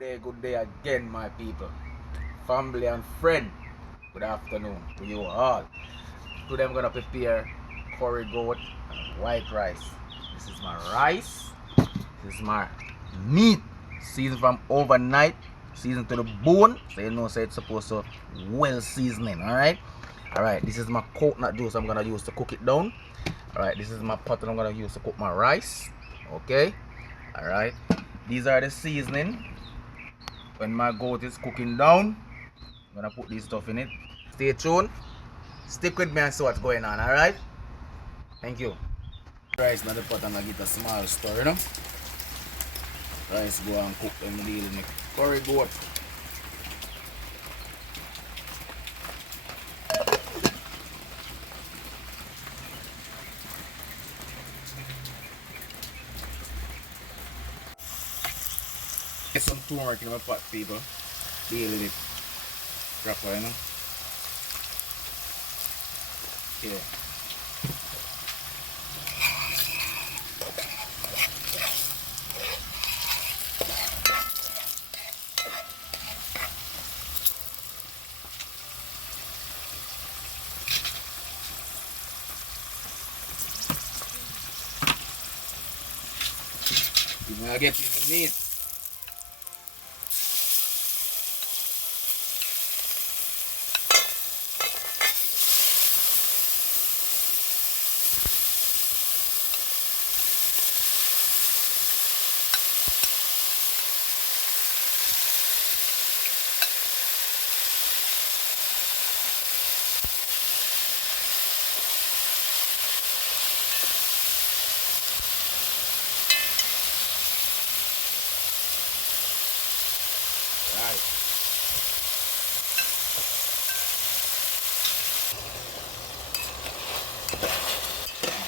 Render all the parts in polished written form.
good day again, my people. Family and friend, good afternoon to you all. Today I'm gonna prepare curry goat and white rice. This is my rice, this is my meat, seasoned from overnight, seasoned to the bone, so you know so it's supposed to well seasoning, alright? Alright, this is my coconut juice I'm gonna use to cook it down. Alright, this is my pot that I'm gonna use to cook my rice. Okay? Alright. These are the seasoning. When my goat is cooking down, I'm gonna put this stuff in it. Stay tuned. Stick with me and see what's going on, alright? Thank you. Rice in the pot and I get a small stir, you know? Rice go and cook when we deal with curry goat. Get some turmeric in my pot, people. Deal with it proper, you know? Yeah. You're gonna get in the meat. Right.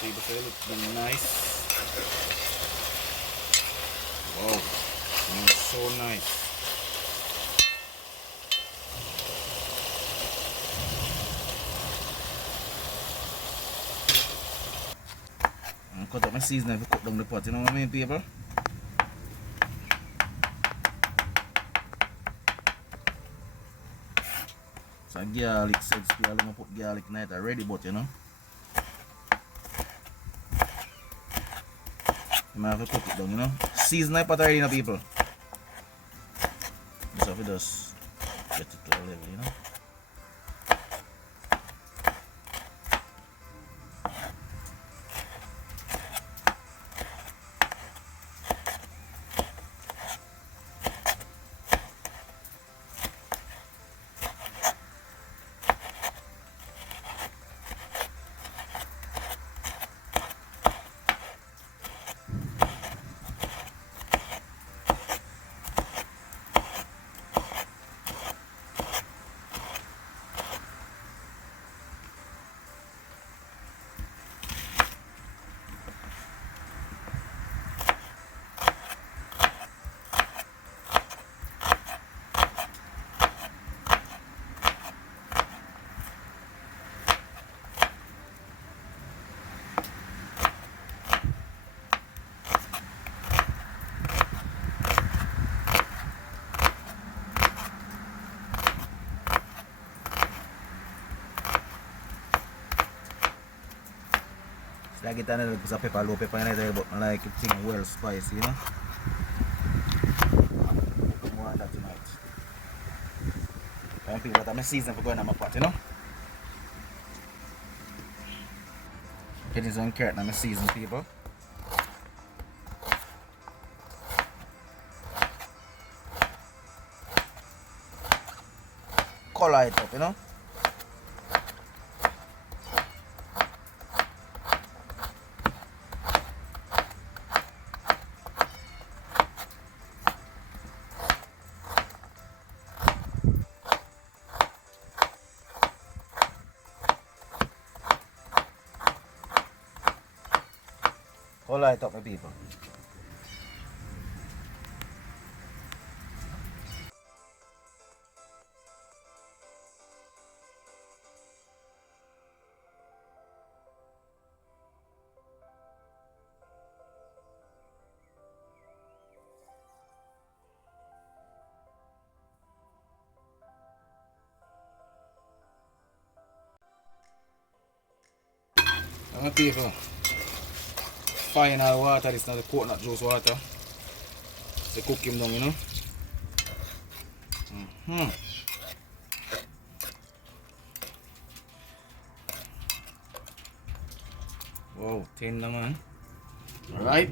People say it looks nice. Wow, smells so nice. I'm cut up my seasoning to cook down the pot, you know what I mean, people? So garlic, said still I'm gonna put garlic in it already, but you know. You might have to cook it down, you know. Season the pot already, you know, people. So if we just get it to a level, you know. So I get a little bit of pepper, low pepper in it, but I like it thing well spicy, you know. Put more of that tonight. And people that I'm seasoning for going on my pot, you know. Getting some carrot and I'm season, people. Color it up, you know. Color it up, my people. my people. Final water, this is not the coconut juice water. They cook him down, you know. Wow, tender man. Alright.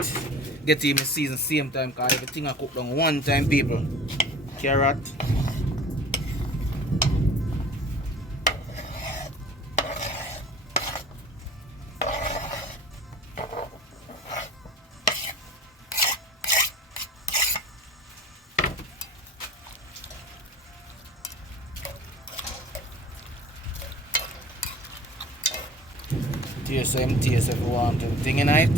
Get him in season same time, cause everything I cook down one time, people. Carrot. Taste if you want everything in it.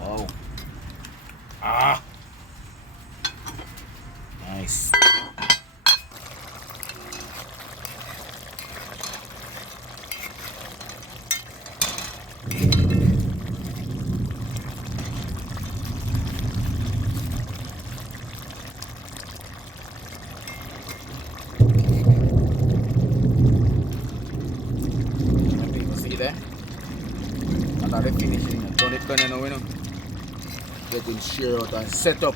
Wow. Ah. Nice. There. And now they finishing. Done it done now, you know. Getting shear out and set up.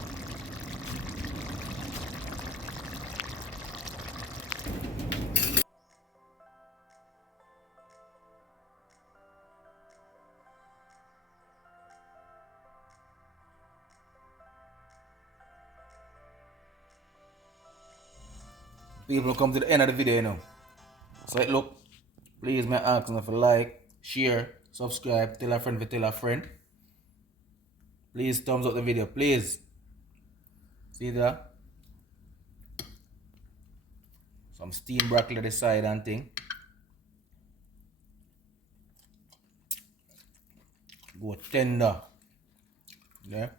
People come to the end of the video, you know. So it look, please my ask them for like, share, subscribe, tell a friend to tell a friend. Please thumbs up the video, please. See that? Some steamed broccoli on the side and thing. Go tender. Yeah.